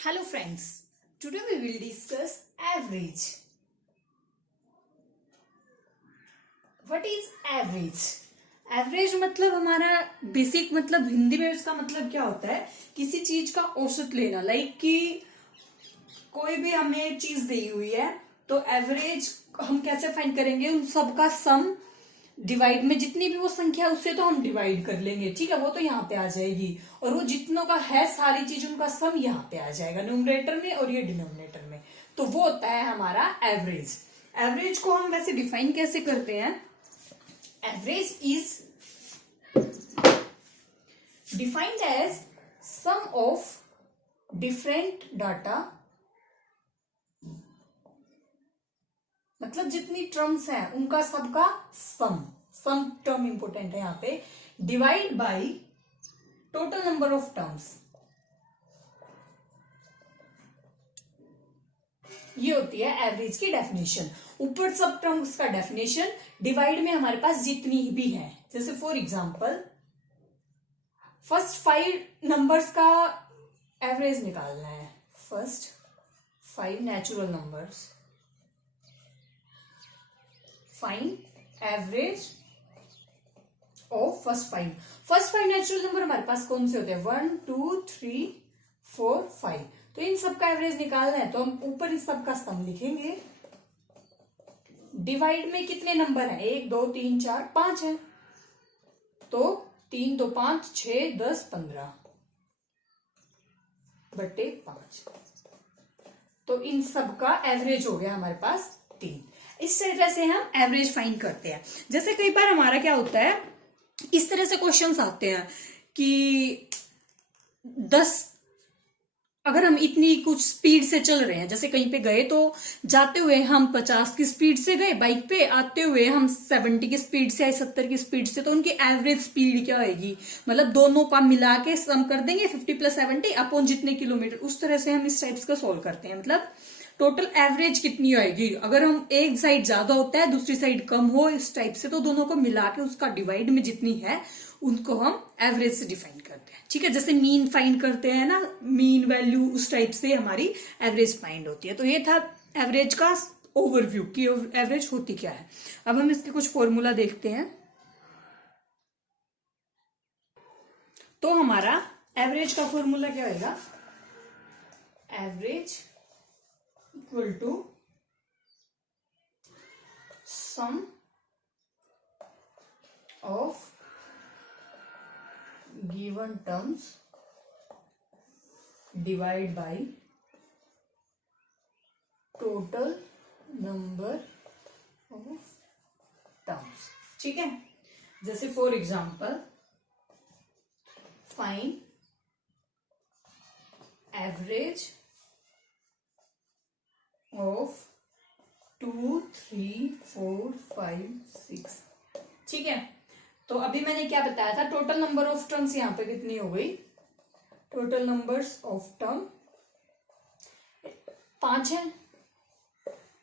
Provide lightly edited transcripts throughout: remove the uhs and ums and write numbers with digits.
Hello friends, today we will discuss average. What is average? Average मतलब हमारा basic मतलब हिंदी में इसका मतलब क्या होता है, किसी चीज का औसत लेना। लाइक कि कोई भी हमें चीज दी हुई है तो एवरेज हम कैसे फाइंड करेंगे, उन सबका सम डिवाइड में जितनी भी वो संख्या है उससे तो हम डिवाइड कर लेंगे, ठीक है, वो तो यहाँ पे आ जाएगी। और वो जितनों का है सारी चीज उनका सम यहाँ पे आ जाएगा न्यूमरेटर में और ये डिनोमिनेटर में। तो वो होता है हमारा एवरेज। एवरेज को हम वैसे डिफाइन कैसे करते हैं? Average is defined as sum of different data, मतलब जितनी टर्म्स हैं उनका सबका सम टर्म इंपोर्टेंट है यहाँ पे, divide by total number of terms. ये होती है एवरेज की डेफिनेशन। ऊपर सब टर्म्स का डेफिनेशन, डिवाइड में हमारे पास जितनी भी है। जैसे फॉर एग्जांपल फर्स्ट 5 नंबर्स का एवरेज निकालना है। First 5 natural numbers, find average of first five natural number हमारे पास कौन से होते हैं? 1 2 3 4 5। तो इन सब का एवरेज निकालना है तो हम ऊपर इस सब का सम लिखेंगे। डिवाइड में कितने नंबर हैं? 1 2 3 4 5 है, तो 3 2 5 6 10 15 बटे 5। तो इन सब का एवरेज हो गया हमारे पास 3। इस तरह से हम एवरेज फाइंड करते हैं। जैसे कई बार हमारा क्या होता है, इस तरह से क्वेश्चंस आते हैं कि 10, अगर हम इतनी कुछ स्पीड से चल रहे हैं, जैसे कहीं पे गए तो जाते हुए हम 50 की स्पीड से गए बाइक पे, आते हुए हम 70 की स्पीड से आए, 70 की स्पीड से, तो उनकी एवरेज स्पीड क्या होगी? मतलब दोनों का मिला के सम कर देंगे 50 + 70 अपॉन जितने किलोमीटर। उस तरह से हम इस टाइप्स का सोल्व करते हैं। मतलब टोटल एवरेज कितनी आएगी, अगर हम एक साइड ज्यादा होता है दूसरी साइड कम हो, इस टाइप से, तो दोनों को मिला के उसका डिवाइड में जितनी है उनको हम एवरेज से डिफाइन करते हैं। ठीक है, जैसे मीन फाइंड करते हैं ना, मीन वैल्यू, उस टाइप से हमारी एवरेज फाइंड होती है। तो ये था एवरेज का ओवरव्यू कि एवरेज होती क्या है। अब हम इसके कुछ फॉर्मूला देखते हैं। तो हमारा एवरेज का फॉर्मूला क्या होगा? Average equal to sum of given terms divide by total number of terms. ठीक है, जैसे for example find average of 2 3 4 5 6। ठीक है, तो अभी मैंने क्या बताया था, टोटल नंबर ऑफ टर्म्स यहाँ पे कितनी हो गई? टोटल नंबर्स ऑफ टर्म 5 है,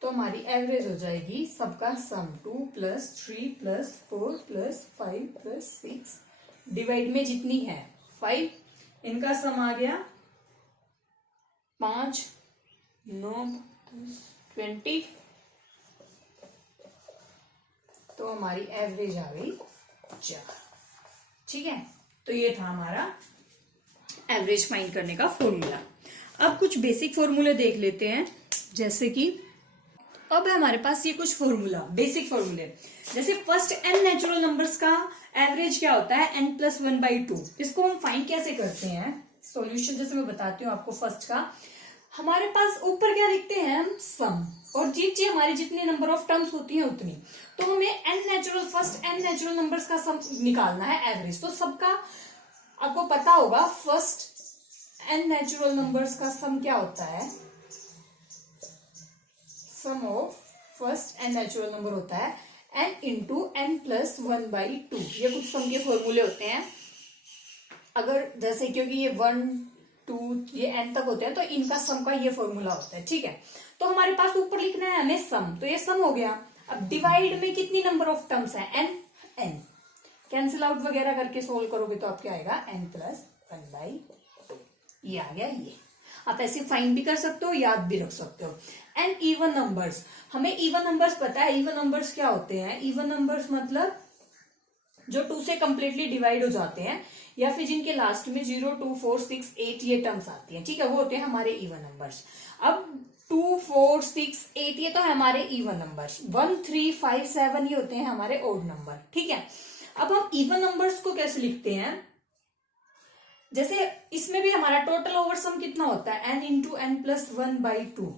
तो हमारी एवरेज हो जाएगी सबका सम 2 + 3 + 4 + 5 + 6, डिवाइड में जितनी है 5, इनका सम आ गया 5 9 10 20, तो हमारी एवरेज आ गई 4। ठीक है, तो ये था हमारा एवरेज फाइंड करने का फॉर्मूला। अब कुछ बेसिक फॉर्मूले देख लेते हैं। जैसे कि अब है हमारे पास ये कुछ फॉर्मूला, बेसिक फॉर्मूले। जैसे फर्स्ट n नेचुरल नंबर्स का एवरेज क्या होता है? n + 1/2। इसको हम फाइंड कैसे करते हैं? सॉल्यूशन जैसे मैं बताती हूँ आपको। फर्स्ट का हमारे पास ऊपर क्या लिखते हैं हम? सम, और जी हमारी जितनी नंबर ऑफ टर्म्स होती है उतनी, तो हमें फर्स्ट n नेचुरल नंबर्स का सम निकालना है, एवरेज। तो सबका आपको पता होगा, फर्स्ट n नेचुरल नंबर्स का सम क्या होता है? Sum of first n natural number होता है n × n + 1/2। ये कुछ सम के फॉर्मूले होते हैं। अगर जैसे क्योंकि ये 1 2 ये n तक होते हैं तो इनका सम का ये फॉर्मूला होता है। ठीक है, तो हमारे पास ऊपर लिखना है हमें सम, तो ये सम हो गया। अब डिवाइड में कितनी नंबर ऑफ टर्म्स है? n कैंसिल आउट वगैरह करके सोल्व करोगे तो आप क्या आएगा? n + 1/2। ये आ गया ये। आप ऐसे फाइंड भी कर सकते हो, याद भी रख सकते हो। एंड इवन नंबर्स, हमें इवन नंबर्स पता है। इवन नंबर्स क्या होते हैं? इवन नंबर्स मतलब जो 2 से कंप्लीटली डिवाइड हो जाते हैं, या फिर जिनके लास्ट में 0, 2, 4, 6, 8 ये टर्म्स आती हैं, ठीक है, वो होते हैं हमारे इवन नंबर्स। अब 2, 4, 6, 8 ये तो है हमारे इवन नंबर्स। 1, 3, 5, 7 ये होते हैं हमारे ओड नंबर, ठीक है। अब हम इवन नंबर्स को कैसे लिखते हैं? जैसे इसमें भी हमारा टोटल ओवर सम कितना होता है? n into n plus 1/2।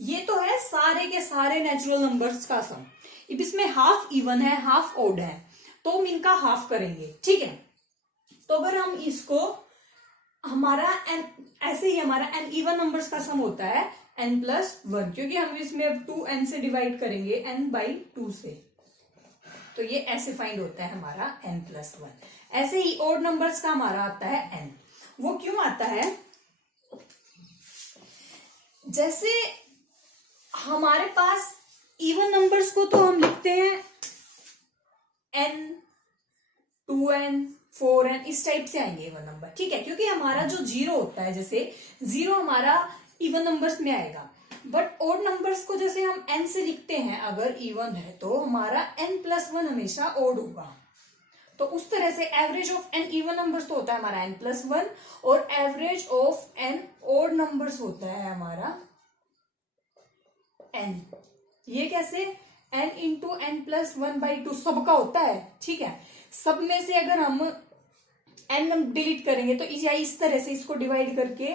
ये तो है सारे के सारे नेचुरल नंबर्स का सम। अब इसमें हाफ इवन है, हाफ ओड है, तो हम इनका हाफ करेंगे, ठीक है। तो अगर हम इसको हमारा n, ऐसे ही हमारा n इवन नंबर्स का सम होता है n प्लस 1, क्योंकि हम इसमें अब 2n से डिवाइड करेंगे n/2 से, तो ये ऐसे फाइंड होता है हमारा n प्लस 1। ऐसे ही ओड नंबर्स का हमारा आता है n। वो क्यों आता है? जैसे हमारे पास इवन नंबर्स को तो हम लिखते हैं n, 2n, 4n, इस टाइप से आएंगे इवन नंबर, ठीक है, क्योंकि हमारा जो 0 होता है, जैसे 0 हमारा इवन नंबर्स में आएगा। बट ओड नंबर्स को जैसे हम n से लिखते हैं, अगर इवन है तो हमारा n प्लस 1 हमेशा ओड होगा। तो उस तरह से average of n even numbers तो होता है हमारा n प्लस 1, और average of n odd numbers होता है हमारा n। ये कैसे? n इंटू एन प्लस 1/2 सबका होता है, ठीक है। सब में से अगर हम n डिलीट करेंगे तो इस तरह से इसको डिवाइड करके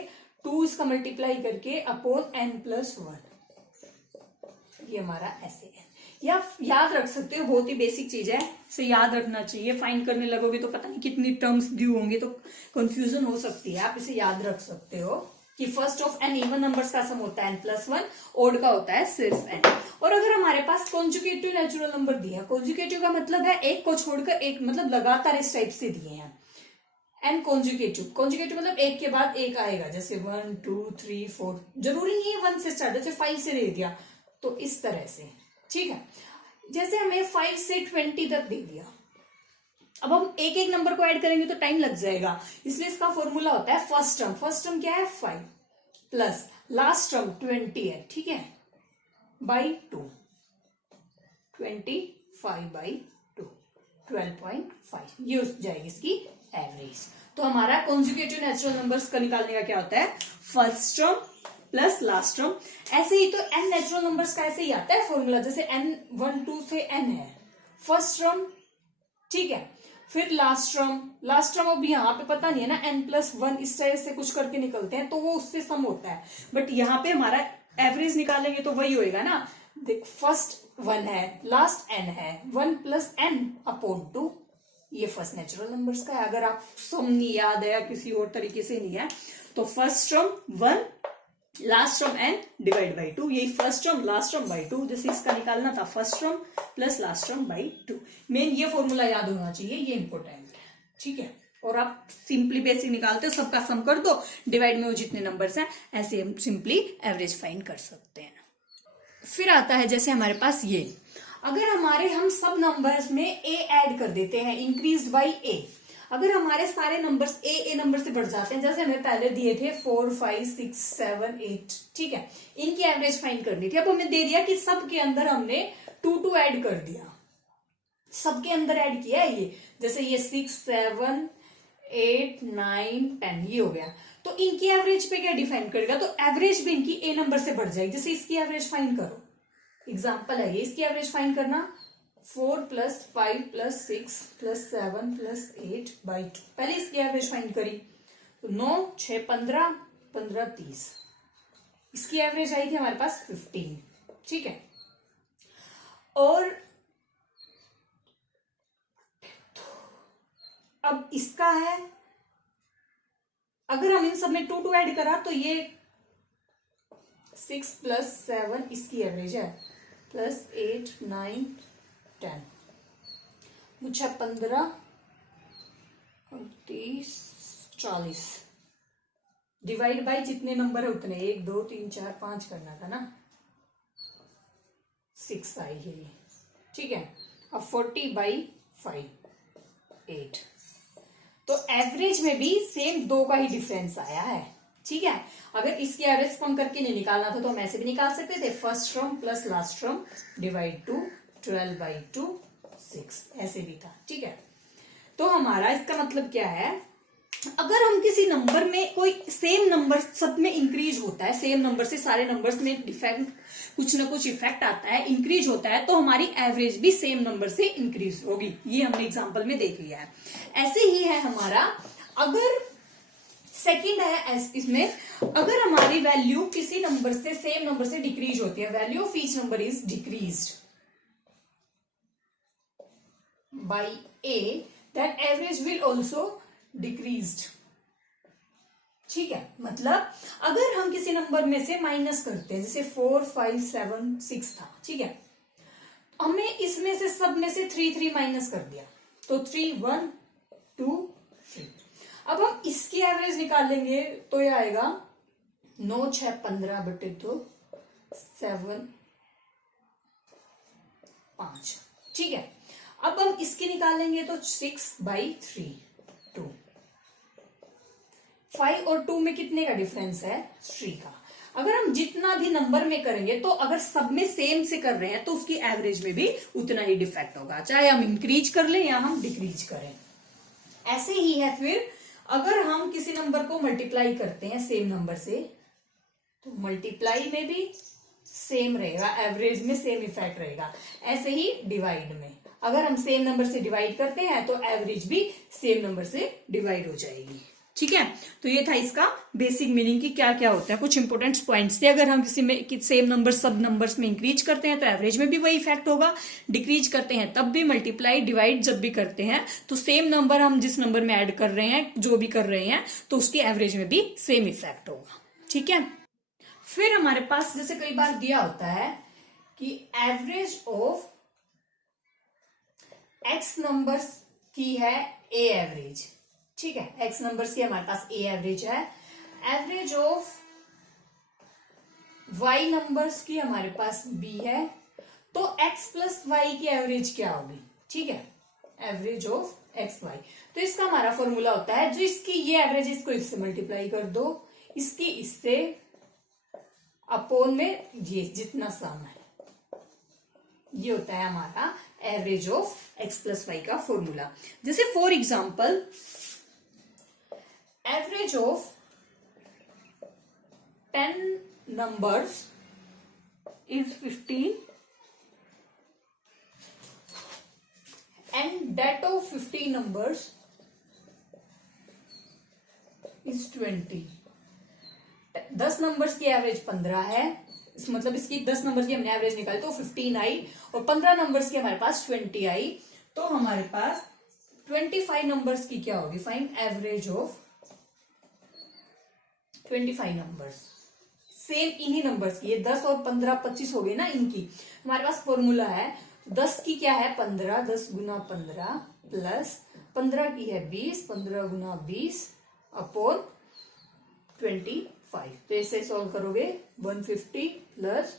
2 इसका मल्टीप्लाई करके अपॉन n प्लस 1, ये हमारा ऐसे है। या याद रख सकते हो, बहुत ही बेसिक चीज है, इसे याद रखना चाहिए। फाइंड करने लगोगे तो पता नहीं कितनी टर्म्स दी होंगी, तो कंफ्यूजन हो सकती है। आप इसे याद रख सकते हो कि first of n even numbers का सम होता है n प्लस 1, ओड का होता है सिर्फ n। और अगर हमारे पास कॉन्जुगेटिव नेचुरल नंबर दिए हैं, कॉन्जुगेटिव का मतलब है एक को छोड़कर एक, मतलब लगातार इस टाइप से दिए हैं। एन कॉन्जुगेटिव, कॉन्जुगेटिव मतलब एक के बाद एक आएगा, जैसे 1, 2, 3, 4, जरूरी नहीं है 1 से स्टार्ट, जैसे 5 से दे दिया तो इस तरह से, ठीक है। जैसे हमें 5 से 20 तक दे दिया, अब हम एक एक नंबर को ऐड करेंगे तो टाइम लग जाएगा, इसलिए इसका फॉर्मूला होता है फर्स्ट टर्म। फर्स्ट टर्म क्या है? 5 प्लस लास्ट टर्म 20 है, ठीक है, बाई 2, 25/2, 12.5, ये हो जाएगी इसकी एवरेज। तो हमारा कॉन्जुगेटिव नेचुरल नंबर्स का निकालने का क्या होता है? First term plus last term. ऐसे ही तो n नेचुरल नंबर्स का ऐसे ही आता है फॉर्मूला, जैसे n 1, 2 से n है फर्स्ट टर्म, ठीक है, फिर लास्ट टर्म। लास्ट टर्म अब यहाँ पे पता नहीं है ना, n प्लस 1 इस तरह से कुछ करके निकलते हैं तो वो उससे सम होता है, बट यहाँ पे हमारा एवरेज निकालेंगे तो वही होएगा ना। देख, फर्स्ट 1 है, लास्ट n है, 1 प्लस n अपॉन 2, ये फर्स्ट नेचुरल नंबर्स का है। अगर आप सम नहीं याद है या किसी और तरीके से नहीं है तो first term 1, last term n divide by 2, यही first term last term by 2, जैसे इसका निकालना था first term plus last term by 2। Main ये फॉर्मूला याद होना चाहिए, ये इंपॉर्टेंट है, ठीक है। और आप सिंपली बेसिक निकालते हो, सबका सम कर दो, डिवाइड में वो जितने नंबर्स हैं ऐसे हम सिंपली एवरेज फाइंड कर सकते हैं। फिर आता है जैसे हमारे पास ये, अगर हमारे हम सब नंबर्स में a ऐड कर देते हैं, इंक्रीज बाई a, अगर हमारे सारे नंबर्स ए नंबर से बढ़ जाते हैं, जैसे हमें पहले दिए थे 4, 5, 6, 7, 8, ठीक है, इनकी एवरेज फाइंड करनी थी। अब हमें दे दिया कि सबके अंदर हमने 2 ऐड कर दिया, सबके अंदर ऐड किया है ये, जैसे ये 6, 7, 8, 9, 10 ये हो गया, तो इनकी एवरेज पे क्या डिफाइन करेगा? तो एवरेज भी इनकी ए नंबर से बढ़ जाएगी। जैसे इसकी एवरेज फाइंड करो, एग्जाम्पल है ये, इसकी एवरेज फाइंड करना 4 plus 5 plus 6 plus 7 plus 8 by 2, पहले इसकी एवरेज फाइंड करी तो 9, 6, 15, 15, 30, इसकी एवरेज आई थी हमारे पास 15, ठीक है। और अब इसका है, अगर हम इन सब में 2 ऐड करा तो ये 6 प्लस 7 इसकी एवरेज है, प्लस 8, 9, 10, मुझे 15, 30, 40, डिवाइड बाई जितने नंबर है उतने, 1, 2, 3, 4, 5 करना था ना, 6 आई है ये, ठीक है। अब 40/5, 8, तो एवरेज में भी सेम 2 का ही डिफरेंस आया है, ठीक है। अगर इसकी एवरेज सम करके नहीं निकालना था तो हम ऐसे भी निकाल सकते थे, first term plus last term divide two 12/2 6, ऐसे भी था। ठीक है, तो हमारा इसका मतलब क्या है, अगर हम किसी नंबर में कोई सेम नंबर सब में इंक्रीज होता है, सेम नंबर से सारे नंबर्स में डिफेक्ट कुछ ना कुछ इफेक्ट आता है, इंक्रीज होता है, तो हमारी एवरेज भी सेम नंबर से इंक्रीज होगी। ये हमने एग्जांपल में देख लिया है। ऐसे ही है हमारा, अगर सेकंड है इसमें, अगर हमारी वैल्यू किसी नंबर से सेम नंबर से डिक्रीज होती है, value of each number is decreased bye a, then average will also decreased। ठीक है, मतलब अगर हम किसी नंबर में से माइनस करते हैं, जैसे 4 5 7 6 था, ठीक है, हमें इसमें से सब में से 3 माइनस कर दिया, तो 3 1 2 3। अब हम इसकी एवरेज निकाल लेंगे तो ये आएगा 9 6 15/2 7 5। ठीक है, अब हम इसकी निकालेंगे तो 6/3 2। 5 और 2 में कितने का डिफरेंस है, 3 का। अगर हम जितना भी नंबर में करेंगे तो अगर सब में सेम से कर रहे हैं तो उसकी एवरेज में भी उतना ही डिफेक्ट होगा, चाहे हम इंक्रीज कर लें या हम डिक्रीज करें। ऐसे ही है फिर, अगर हम किसी नंबर को मल्टीप्लाई करते हैं सेम नंबर से, तो मल्टीप्लाई में भी सेम रहेगा, एवरेज में सेम इफेक्ट रहेगा। ऐसे ही डिवाइड में, अगर हम सेम नंबर से डिवाइड करते हैं तो एवरेज भी सेम नंबर से डिवाइड हो जाएगी। ठीक है, तो ये था इसका बेसिक मीनिंग कि क्या क्या होता है, कुछ इंपोर्टेंट पॉइंट्स थे। अगर हम किसी में सेम नंबर सब नंबर्स में इंक्रीज करते हैं तो एवरेज में भी वही इफेक्ट होगा, डिक्रीज करते हैं तब भी, मल्टीप्लाई डिवाइड जब भी करते हैं तो सेम नंबर हम जिस नंबर में ऐड कर रहे हैं, जो भी कर रहे हैं, तो उसकी एवरेज में भी सेम इफेक्ट होगा। ठीक है, फिर हमारे पास जैसे कई बार दिया होता है कि एवरेज ऑफ एक्स नंबर्स की है ए एवरेज। ठीक है, एक्स नंबर्स की हमारे पास ए एवरेज है, एवरेज ऑफ वाई नंबर्स की हमारे पास बी है, तो एक्स प्लस वाई की एवरेज क्या होगी। ठीक है, एवरेज ऑफ एक्स वाई, तो इसका हमारा फॉर्मूला होता है, जो इसकी ये एवरेज, इसको इससे मल्टीप्लाई कर दो, इसकी इससे, अपोन में ये जितना सम है, ये होता है हमारा average of x plus y का फॉर्मूला। जैसे for example, average of 10 numbers is 15 and that of 50 numbers is 20। 10 numbers की एवरेज 15 है, इस मतलब इसकी 10 नंबर की हमने एवरेज निकाली तो 15 आई, और 15 नंबर्स की हमारे पास 20 आई, तो हमारे पास 25 नंबर्स की क्या होगी, find average of 25 numbers. Same इन्हीं नंबर्स की, ये 10 और 15 25 हो गई ना इनकी। हमारे पास फॉर्मूला है, 10 की क्या है 15, 10 गुना 15 प्लस 15 की है 20, 15 गुना 20 अपॉन 25। तो इसे सॉल्व करोगे 150 प्लस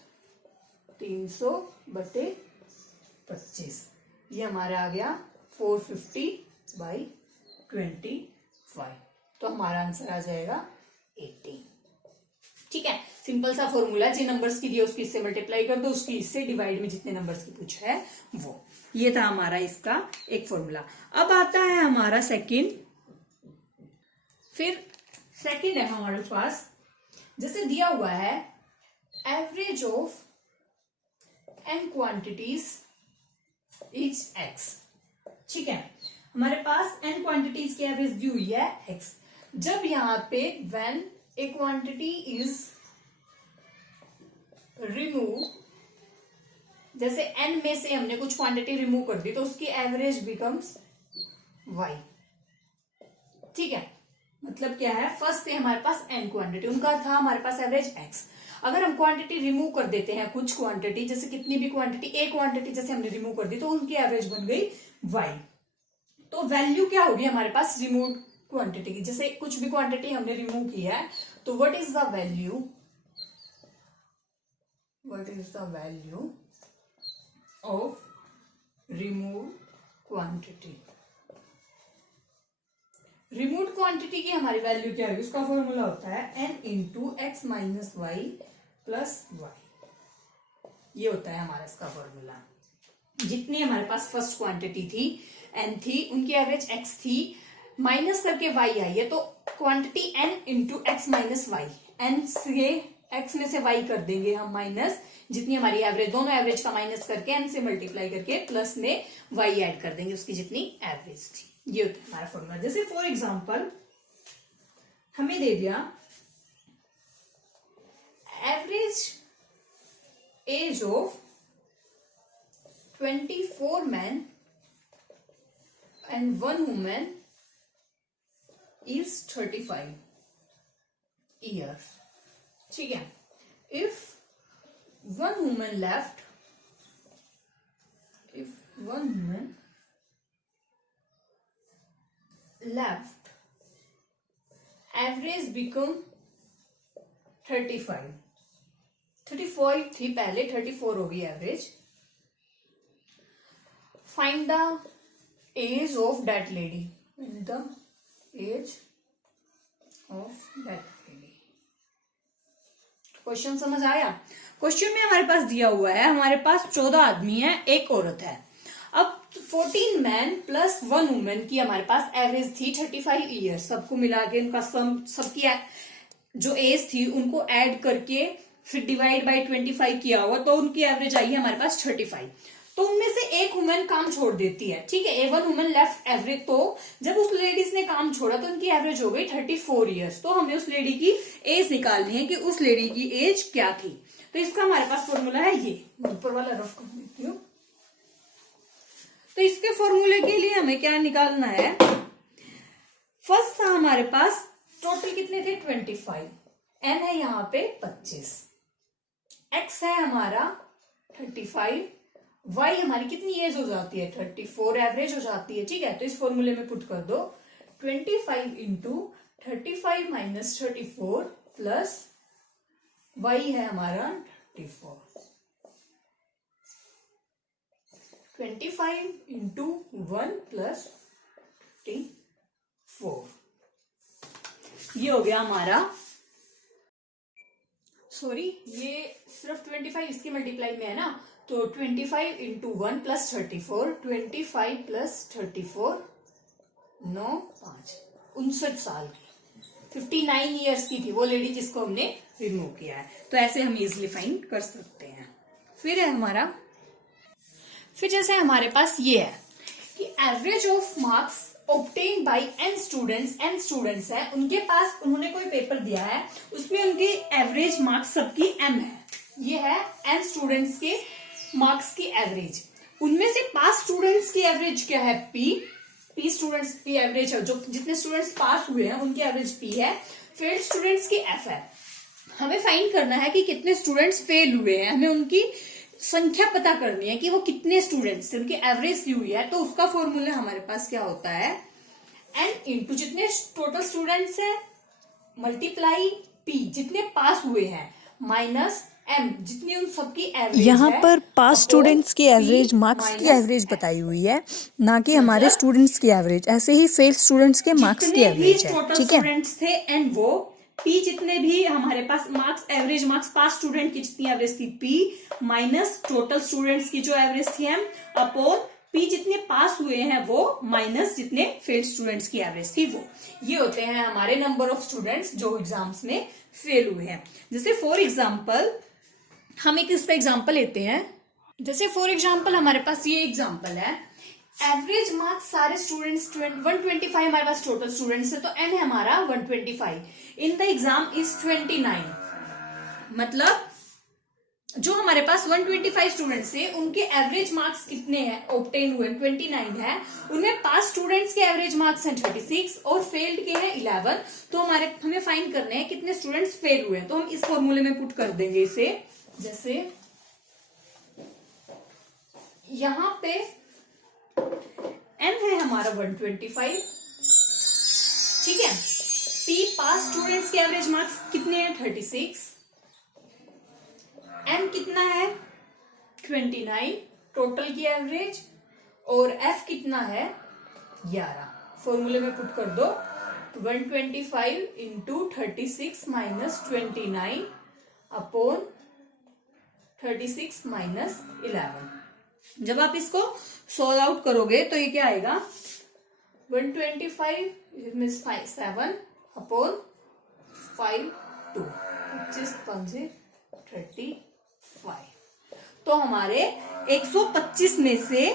300/25, ये हमारा आ गया 450/25। तो हमारा आंसर आ जाएगा 80। ठीक है, सिंपल सा फॉर्मूला, जिन नंबर्स की दिए उसकी इससे मल्टीप्लाई कर दो, उसकी इससे डिवाइड में जितने नंबर्स की पूछा है वो। ये था हमारा इसका एक फॉर्मूला। अब आता है हमारा सेकंड। फिर सेकंड है हमारे पास, जैसे दिया हुआ है average of n quantities is x। ठीक है, हमारे पास n क्वांटिटीज की एवरेज दी हुई है x। जब यहां पे when a quantity is remove, जैसे n में से हमने कुछ क्वांटिटी रिमूव कर दी तो उसकी एवरेज बिकम्स y। ठीक है, मतलब क्या है, फर्स्ट है हमारे पास n क्वांटिटी, उनका था हमारे पास एवरेज x। अगर हम क्वांटिटी रिमूव कर देते हैं, कुछ क्वांटिटी, जैसे कितनी भी क्वांटिटी, एक क्वांटिटी जैसे हमने रिमूव कर दी तो उनकी एवरेज बन गई y। तो वैल्यू क्या होगी हमारे पास रिमूव क्वांटिटी की, जैसे कुछ भी क्वांटिटी हमने रिमूव की है तो what is the value, what is the value of remove quantity. Remove quantity की हमारी वैल्यू क्या है, उसका फॉर्मूला होता है n into x minus y plus y. ये होता है हमारा इसका फॉर्मूला। जितनी हमारे पास फर्स्ट क्वांटिटी थी n थी, उनकी एवरेज x थी, माइनस करके y आई है, तो quantity n into x minus y, n से x में से y कर देंगे हम माइनस, जितनी हमारी एवरेज, दोनों एवरेज का माइनस करके n से मल्टीप्लाई करके प्लस में y ऐड कर देंगे उसकी जितनी एवरेज थी। ये होता है हमारा फॉर्मूला। जैसे फॉर एग्जांपल हमें दे दिया average age of 24 men and 1 woman is 35 years। ठीक है, if one woman left, average become 35 थी पहले, 34 होगी average. Find the age of that lady. The age of that lady. Question समझ आया? क्वेश्चन में हमारे पास दिया हुआ है, हमारे पास 14 आदमी है, एक औरत है। अब 14 मैन प्लस 1 वुमेन की हमारे पास एवरेज थी 35 ईयर। सबको मिला के उनका सबकी जो एज थी उनको ऐड करके फिर डिवाइड बाय 25 किया हुआ, तो उनकी एवरेज आई है हमारे पास 35। तो उनमें से एक वुमेन काम छोड़ देती है, ठीक है, A1 वुमेन लेफ्ट एवरेज। तो जब उस लेडीज ने काम छोड़ा तो उनकी एवरेज हो गई 34 ईयर्स। तो हमें उस लेडी की एज निकालनी है कि उस लेडी की एज क्या थी। तो इसका हमारे पास फॉर्मूला है, ये ऊपर वाला रफ कर देती हूँ। तो इसके फॉर्मूले के लिए हमें क्या निकालना है, फर्स्ट था हमारे पास टोटल कितने थे 25, n है यहाँ पे 25, x है हमारा 35, y हमारी कितनी एज हो जाती है 34 एवरेज हो जाती है, ठीक है। तो इस फॉर्मूले में पुट कर दो 25 इंटू 35 माइनस 34 प्लस y है हमारा 34, 25 इंटू 1 प्लस 34, ये हो गया हमारा, सॉरी ये सिर्फ 25 इसके मल्टीप्लाई में है ना, तो 25 इंटू 1 प्लस 34, 25 प्लस 34 9 5 59 साल की, 59 ईयर्स की थी वो लेडी जिसको हमने रिमूव किया है। तो ऐसे हम इजिली फाइंड कर सकते हैं। फिर है हमारा, फिर जैसे हमारे पास ये है कि average of marks obtain bye n students है, उनके पास उन्होंने कोई पेपर दिया है, उसमें उनके एवरेज मार्क्स सबकी m है। ये है n स्टूडेंट्स के मार्क्स की एवरेज। उनमें से पास स्टूडेंट्स की एवरेज क्या है p स्टूडेंट्स की एवरेज है, जो जितने स्टूडेंट्स पास हुए हैं उनकी एवरेज p है, फेल्ड स्टूडेंट्स की f है। हमें फाइंड करना है कि कितने स्टूडेंट्स फेल हुए हैं, हमें उनकी संख्या पता करनी है कि वो कितने स्टूडेंट्स से उनकी एवरेज दी हुई है। तो उसका फॉर्मूला हमारे पास क्या होता है, n इंटू जितने टोटल स्टूडेंट्स है मल्टीप्लाई p जितने पास हुए हैं माइनस m जितनी उन सबकी एवरेज। यहाँ पर पास स्टूडेंट्स की एवरेज मार्क्स की एवरेज बताई हुई है, ना कि हमारे स्टूडेंट्स की एवरेज। ऐसे ही फेल स्टूडेंट्स के मार्क्स की एवरेज है, ठीक है। स्टूडेंट्स थे एंड वो p जितने भी हमारे पास marks, average marks pass student की जितनी एवरेज थी p माइनस टोटल स्टूडेंट्स की जो एवरेज थी m अपॉन p जितने पास हुए हैं वो माइनस जितने फेल स्टूडेंट्स की एवरेज थी वो। ये होते हैं हमारे नंबर ऑफ स्टूडेंट्स जो एग्जाम्स में फेल हुए हैं। जैसे फॉर एग्जाम्पल हम एक इस पे एग्जाम्पल लेते हैं। जैसे फॉर एग्जाम्पल हमारे पास ये एग्जाम्पल है, एवरेज मार्क्स सारे स्टूडेंट्स 125 हमारे पास टोटल स्टूडेंट्स है, तो n है हमारा 125, इन द एग्जाम इज 29। मतलब जो हमारे पास 125 स्टूडेंट्स है उनके एवरेज मार्क्स कितने हैं ऑब्टेन हुए 29 है, उनमें पास स्टूडेंट्स के एवरेज मार्क्स हैं 36 और फेल्ड के हैं 11। तो हमें फाइंड करने हैं कितने स्टूडेंट्स फेल हुए हैं। तो हम इस फॉर्मूले में पुट कर देंगे इसे। जैसे यहां पे n है हमारा 125, ठीक है, p पास स्टूडेंट्स के एवरेज मार्क्स कितने हैं 36, n कितना है 29 टोटल की एवरेज, और f कितना है 11। फॉर्मूले में पुट कर दो 125 इंटू 36 माइनस 29 अपॉन 36 माइनस 11। जब आप इसको सॉल्व आउट करोगे तो ये क्या आएगा, 125 मीन्स 7 अपॉन 5 2 25 5 35। तो हमारे 125 में से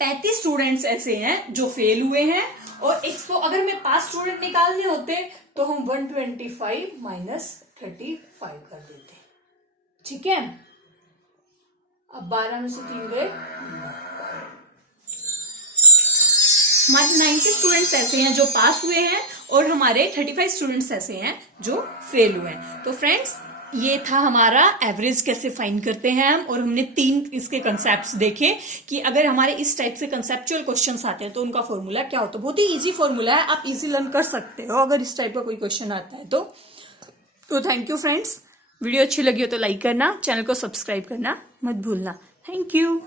35 स्टूडेंट्स ऐसे हैं जो फेल हुए हैं, और 100 अगर मैं 5 स्टूडेंट निकालने होते तो हम 125 माइनस 35 कर देते। ठीक है, अब 12 में से 3 गए, हमारे 90 स्टूडेंट्स ऐसे हैं जो पास हुए हैं और हमारे 35 स्टूडेंट्स ऐसे हैं जो फेल हुए हैं। तो फ्रेंड्स, ये था हमारा एवरेज कैसे फाइंड करते हैं हम, और हमने 3 इसके कंसेप्ट्स देखे कि अगर हमारे इस टाइप से कंसेप्चुअल क्वेश्चंस आते हैं तो उनका फॉर्मूला क्या होता है। बहुत ही इजी फॉर्मूला है, आप इजी लर्न कर सकते हो अगर इस टाइप का कोई क्वेश्चन आता है तो थैंक यू फ्रेंड्स। वीडियो अच्छी लगी हो तो लाइक करना, चैनल को सब्सक्राइब करना मत भूलना। Thank you.